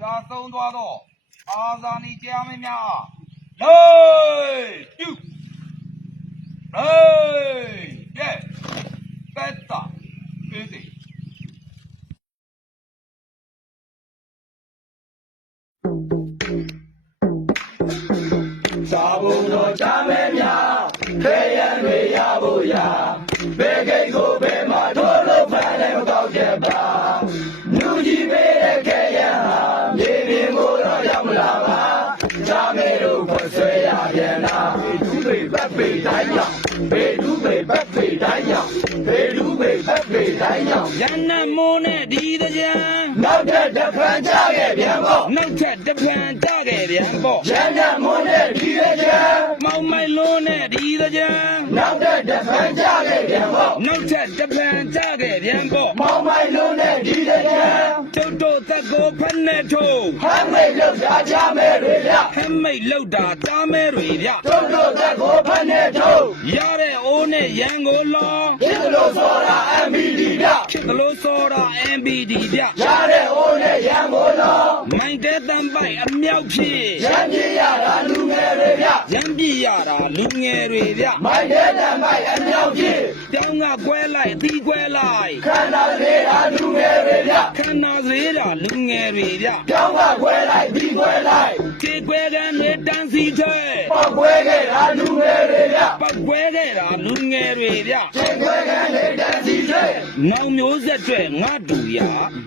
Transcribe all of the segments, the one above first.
ကြာဆုံးသွားတော့အာဇာနည်ကြားမင်းများလေးပြုရဲ့တက်တာပြေးစီစာဘုံတော်ချမဲများခဲရန်တွေရဖို့ရာဘယ်ကိတ်ကိုဘယ်မှာထိုးလို့ဖမ်းလဲမကောက်ချက်ပါလူကြီးပေးတဲ့ခဲရန်ဟာမြေပြင်ကိုတော့ရောက်မလာပါချမဲတို့ခွဆွဲရပြန်လာဘေဒူးတွေပတ်ပေတိုင်းရောက်ဘေဒူးတွေပတ်ပေတိုင်းရောက်ဘေဒူးတွေပတ်ပေတိုင်းရောက်ရန်နမိုးနဲ့ဒီတကြံနောက်ထပ်တစ်ဖန်ကြခဲ့ပြန်ပေါ့နောက်ထပ်တစ်ဖန်ကြခဲ့ပြန်ပေါ့ရန်နမိုးနဲ့ဒီတကြံမောင်မိုင်လုံးနဲ့ဒီတကြံနောက်ထပ်တစ်ဖန်ကြခဲ့ပြန်ပေါ့နောက်ထပ်တစ်ဖန်ကြခဲ့ပြန်ပေါ့မောင်မိုင်လုံးနဲ့ဒီတကြံကျုပ်တို့သက်ကိုဖက်နဲ့ထိုးဟမ်းမိတ်လောက်တာချမဲတွေဗျဟမ်းမိတ်လောက်တာကြားမဲတွေဗျကျုပ်တို့သက်ကိုဖက်နဲ့ထိုးရတဲ့အိုးနဲ့ရန်ကိုလောဖြစ်လို့စောတာ MBD ဗျဖြစ်လို့စောတာ MBD ဗျရတဲ့အိုးနဲ့ရန်ကိုလောမိုင်တဲ့တန်ပိုက်အမြောက်ဖြစ်ရန်ပြရတာလူငယ်တွေဗျရန်ပြရတာလူငယ်တွေဗျမိုင်တဲ့တန်ပိုက်အမြောက်ဖြစ်တောင်းကကွဲလိုက်အသီးကွဲလိုက်ခန္ဓာလေးတာလူငယ်တွေဗျခန္ဓာသေးတာလူငယ်တွေဗျတောင်းကကွဲလိုက်ဒီကွဲလိုက်ခြေကွဲကန်တွေတန်းစီထဲပောက်ကွဲခဲ့တာလူငယ်တွေဗျပောက်ကွဲခဲ့တာလူငယ်တွေဗျခြေကွဲကန်တွေတန်းစီထဲနောင်မျိုးဆက်တွေငါတူရ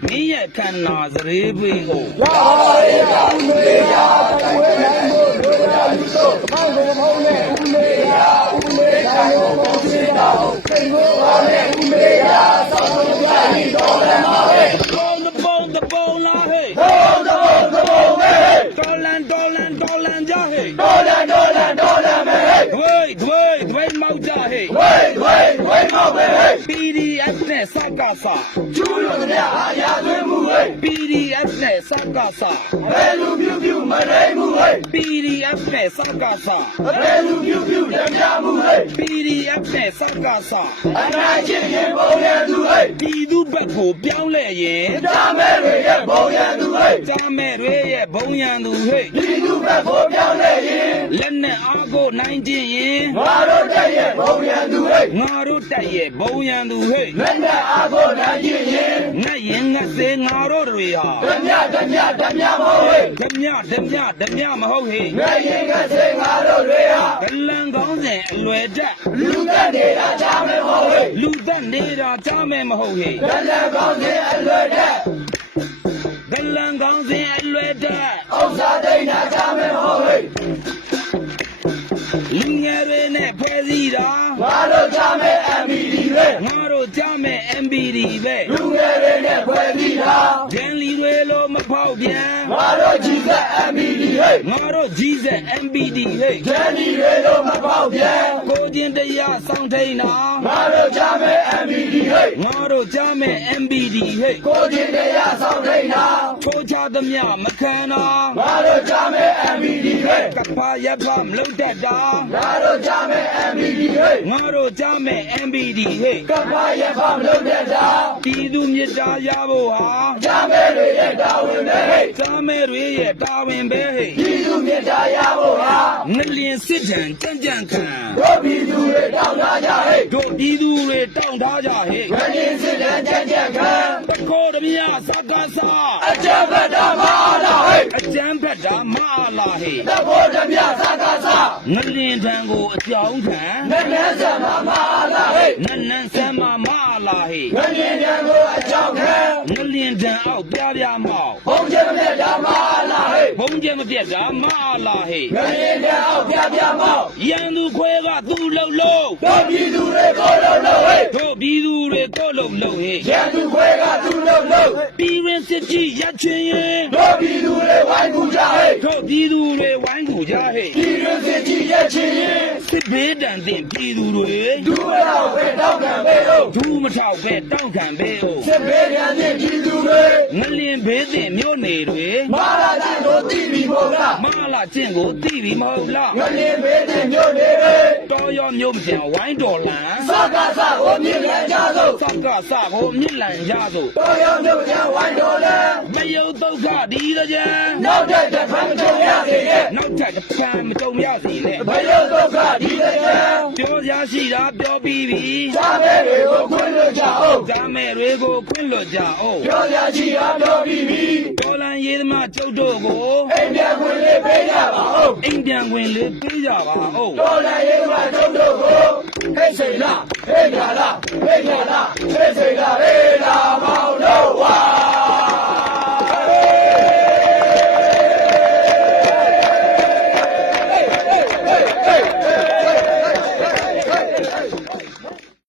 မင်းရဲ့ခန္ဓာစရေပေကိုရပါရဲ့ဦးလေးရတိုက်ဝဲနိုင်လို့တို့ရလူတို့မောင်ကိုမဟုတ်နဲ့ဦးလေးရဦးလေးတိုင်းကိုပုံစံတော့စိတ်လို့ပါနဲ့ဦးလေးရသောက်ဆုံးကြရင်တော့လည်းမပဲthe bone la hey ဟေးတော်လန်ကြဟဲ့ဒေါ်လာမဲဟေးဒွေမောက်ကြဟဲ့ဝေးမောက်ပဲဟေး PDF နဲ့စကားစာကျူးလို့တဲ့အားရသွင်းမှုဟေး PDF နဲ့စကားစာဘယ်လူပြူမရိမှုဟေး PDF နဲ့စကားစာဘယ်လူပြူလက်ပြမှုဟေး PDF နဲ့စကားစာအနာချင်းရင်ပုံရသူဟေးပြည်သူဘက်ကိုပြောင်းလဲရင်ဒါမဲတွေရဲ့ပုံရသူဟေးကြားမဲ့တွေရဲ့ဘုံရန်သူဟဲ့ပြည်သူဘက်ကိုပြောင်းလဲရင်လက်နဲ့အားကိုနိုင်ကျင်ရင်ငါတို့တက်ရဲ့ဘုံရန်သူဟဲ့ငါတို့တက်ရဲ့ဘုံရန်သူဟဲ့လက်နဲ့အားကိုနိုင်ကျင်ရင်ငတ်ရင်ငတ်စေငါတို့တွေဟာဓမြမဟုတ်ဟဲ့ဓမြမဟုတ်ဟဲ့ငတ်ရင်ငတ်စေငါတို့တွေဟာဒလန်ကောင်းစဉ်အလွယ်တက်လူသက်နေတာချမယ်မဟုတ်ဟဲ့လူသက်နေတာချမယ်မဟုတ်ဟဲ့ဒလန်ကောင်းစဉ်အလွယ်တက်ဒလန်ကောင်းစဉ်အလွယ်တက်ဥစ္စာဒိနာချမယ်မဟုတ်ဟဲ့လူငယ်တွေနဲ့ဖဲစည်းတာငါတို့ချမယ် MBD ပဲငါတို့ချမယ် MBD ပဲလူငယ်တွေနဲ့ဖဲစည်းတာဂျန်လီတွေလိုမဖောက်ပြန်ငါတို့ကြီးစက် MBD ဟဲ့ငါတို့ကြီးစက် MBD ဟဲ့ဂျန်လီတွေလိုမဖောက်ပြန်ကိုချင်းတရားဆောင်ထိန်တာငါတို့ချမယ် MBD ဟဲ့ငါတို့ချမယ် MBD ဟဲ့ကိုချင်းတရားဆောင်ထိန်တာထိုးချသမျှမခံတာငါတို့ချမယ် MBD ဟဲ့ကပ္ပရဖမလုံးတတ်တာငါတို့ချမယ် MBD ဟဲ့ငါတို့ချမယ် MBD ဟဲ့ကပ္ပရဖမလုံးတတ်တာပြည်သူမြစ်တာရဖို့ဟာချမယ်တွေရဲ့တာဝန်ပဲဟဲ့ချမယ်တွေရဲ့တာဝန်ပဲဟဲ့ပြည်သူမြစ်တာရဖို့ဟာငလျင်စစ်တမ်းကြံ့ခံတို့ပြည်သူတွေတောင်းထားကြဟဲ့တို့ပြည်သူတွေတောင်းထားကြဟဲ့ငလျင်စစ်တမ်းကြံ့ခံတကောဓမြစကားစာအကြံဖတ်တာမအားလားဟဲ့အကြံဖတ်တာမအားလားဟဲ့တကောဓမြစကားစာငလျင်တန်ကိုအကြောင်းခံနန်းဆမ်းမအားလားဟဲ့နန်းဆမ်းမအားလားဟဲ့ငလျင်တန်ကိုအကြောင်းခံငလျင်တန်အောက်ပြမောက်ဘုံကျမပြတ်တာမအားလားဟဲ့ဘုံကျမပြတ်တာမအားလားဟဲ့ငလျင်တန်အောက်ပြမောက်ရန်သူခွဲကသူ့လုံလုံတို့ပြည်သူတွေကိုလုံလုံဟဲ့တို့ပြည်သူတွေကိုလုံလုံဟဲ့ရန်သူခွဲကသူ့လုံလုံပြည်ရင်စစ်ကြီးရချင်းရင်တို့ပြည်သူတွေဝို င်းကူကြဟဲ့ တို့ပြည်သူတွေဝိုင်းကူကြဟဲ့ ဒီရင်းစစ်ကြီးရဲ့ချင်းရင် စစ်ဘေးတန်တင်ပြည်သူတွေ ဒူးတော့ပဲတောက်ခံပဲဟုတ် ဒူးမထောက်ပဲတောက်ခံပဲဟုတ် စစ်ဘေးရန်တဲ့ပြည်သူတွေ ငလင်ဘေးတင်မြို့နေတွေ မာလာတဲ့တို့တည်ပြီးမို့လား မလာကျင့်ကိုသိပြီမဟုတ်လား ငလင်းဘေးတဲ့မြို့တွေ တော်ရောမြို့မကျန်ဝိုင်းတော်လန် စကားစကိုမြင်ရကြစို့ စကစကိုမြစ်လန်ကြစို့ တော်ရောမြို့ချဝိုင်းတော်လဲ မယုတ်ဒုက္ခဒီတကြံ နောက်တဲ့တစ်ဖန်ကြုံရစေရဲ့ နောက်ထပ်တစ်ခါမကြုံရစီနဲ့ ဘယ်လိုဒုက္ခဒီတဲ့ ပြောစရာရှိတာပြောပြီးပြီ စာမဲတွေကိုခွင့်လွှတ်ကြအောင် ဇာမယ်တွေကိုခွင့်လွှတ်ကြအောင် ပြောရချီအားပြောပြီးပြီ တော်လန်ရေးသမားကျုပ်တို့ကို အိမ်ပြန်ခွင့်လေးပေးကြပါဦး အိမ်ပြန်ဝင်လေးပေးကြပါဦး တော်လည်းရေးမှာတို့တို့ကိုဟဲ့စိတ်လားဟဲ့ကြလားဟဲ့ကြလားဟဲ့စိတ်လားဟဲ့လာမောင်တို့ဝါ